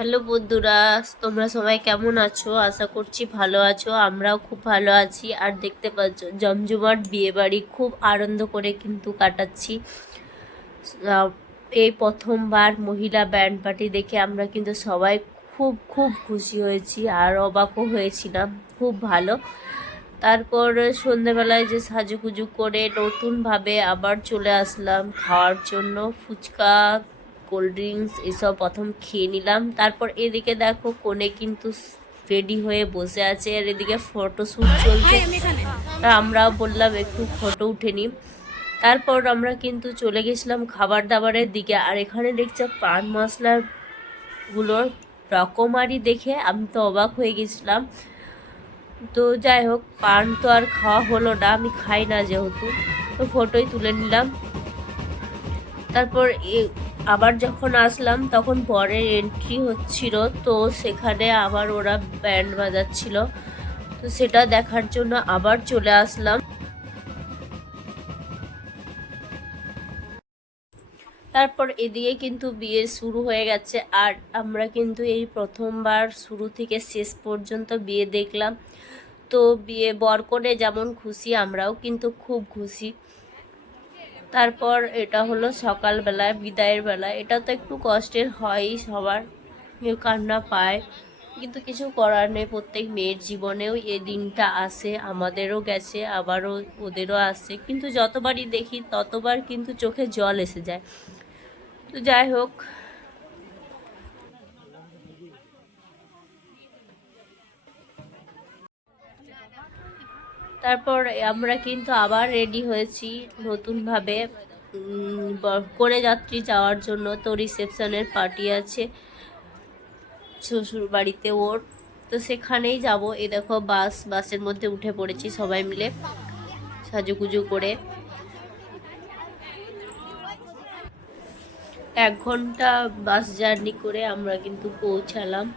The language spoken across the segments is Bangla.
হ্যালো বন্ধুরা, তোমরা সবাই কেমন আছো? আশা করছি ভালো আছো। আমরাও খুব ভালো আছি। আর দেখতে পাচ্ছ জমজমাট বিয়েবাড়ি খুব আনন্দ করে কিন্তু কাটাচ্ছি। এই প্রথমবার মহিলা ব্যান্ড পার্টি দেখে আমরা কিন্তু সবাই খুব খুব খুশি হয়েছি আর অবাকও হয়েছিলাম। খুব ভালো। তারপর সন্ধেবেলায় যে সাজুগুজু করে নতুনভাবে আবার চলে আসলাম খাওয়ার জন্য। ফুচকা, কোল্ড ড্রিঙ্কস এসব প্রথম খেয়ে নিলাম। তারপর এদিকে দেখো কোণে কিন্তু রেডি হয়ে বসে আছে আর এদিকে ফটোশ্যুট চলছে। আমরাও বললাম একটু ফটো উঠে নিই। তারপর আমরা কিন্তু চলে গেছিলাম খাবার দাবারের দিকে। আর এখানে দেখছে পান মশলাগুলোর রকমারি দেখে আমি তো অবাক হয়ে গেছিলাম। তো যাই হোক, পান তো আর খাওয়া হলো না, আমি খাই না যেহেতু, তো ফটোই তুলে নিলাম। তারপর আবার যখন আসলাম তখন পরের এন্ট্রি হচ্ছিল, তো সেখানে আবার ওরা ব্যান্ড বাজাচ্ছিল, তো সেটা দেখার জন্য আবার চলে আসলাম। তারপর এদিকে কিন্তু বিয়ে শুরু হয়ে গেছে আর আমরা কিন্তু এই প্রথমবার শুরু থেকে শেষ পর্যন্ত বিয়ে দেখলাম। তো বিয়ে বরকনে যেমন খুশি আমরাও কিন্তু খুব খুশি। তারপর এটা হলো সকালবেলায় বিদায়ের বেলা। এটা তো একটু কষ্টের হয়ই, সবার কান্না পায়, কিন্তু কিছু করার নেই। প্রত্যেক মেয়ের জীবনেও এই দিনটা আসে, আমাদেরও গেছে আবারও ওদেরও আসে, কিন্তু যতবারই দেখি ততবার কিন্তু চোখে জল এসে যায়। তো যাই হোক, তারপর আমরা কিন্তু আবার রেডি হয়েছি নতুনভাবে করে যাত্রী যাওয়ার জন্য। তো রিসেপশনের পার্টি আছে শ্বশুর বাড়িতে ওর, তো সেখানেই যাব। এই দেখো বাসের মধ্যে উঠে পড়েছি সবাই মিলে সাজুগুজু করে। 1 ঘন্টা বাস জার্নি করে আমরা কিন্তু পৌঁছালাম।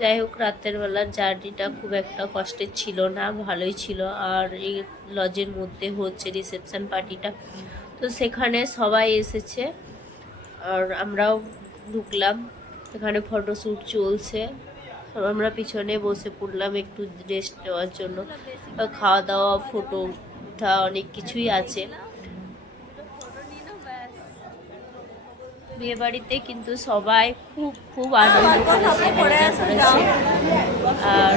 যাই হোক, রাতের বেলার জার্নিটা খুব একটা কষ্টের ছিল না, ভালোই ছিল। আর এই লজের মধ্যে হচ্ছে রিসেপশন পার্টিটা, তো সেখানে সবাই এসেছে আর আমরাও ঢুকলাম। এখানে ফটোশ্যুট চলছে, আমরা পিছনে বসে পড়লাম একটু রেস্ট নেওয়ার জন্য। খাওয়া দাওয়া, ফটো ওঠা, অনেক কিছুই আছে। বিয়ে বাড়িতে কিন্তু সবাই খুব খুব আনন্দ করেছে, মজা করেছে। আর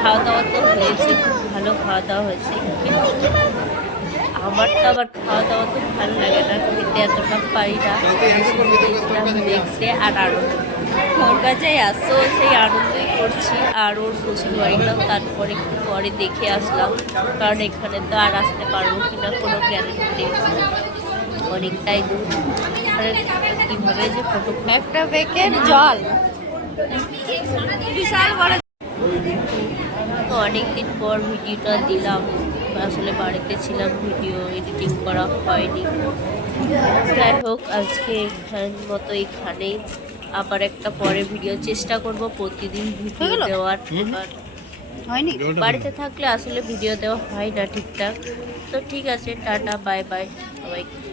খাওয়া দাওয়া তো হয়েছে, খুব ভালো খাওয়া দাওয়া হয়েছে। কিন্তু আমার তো আবার খাওয়া দাওয়া তো ভালো লাগে না, খেতে এতটা পারি না। দেখতে আর আনন্দ, ওর কাছেই আসছো, সেই আনন্দই করছি। আর ওর শ্বশুর বাড়িটাও তারপরে একটু পরে দেখে আসলাম, কারণ এখানে তো আর আসতে পারবো কিনা কোনো গ্যারেন্টি, অনেকটাই দূর। কিভাবে যে ফটো, একটা বেকের জল বিশাল বড়। তো অনেকদিন পর ভিডিওটা দিলাম, আসলে বাড়িতে ছিলাম, ভিডিও এডিটিং করা হয়নি। যাই হোক, আজকে মতো এখানেই, আবার একটা পরে ভিডিও চেষ্টা করব প্রতিদিন ভিডিও দেওয়ার। হয়নি, বাড়িতে থাকলে আসলে ভিডিও দেওয়া হয় না ঠিকঠাক। তো ঠিক আছে, টাটা, বাই বাই সবাইকে।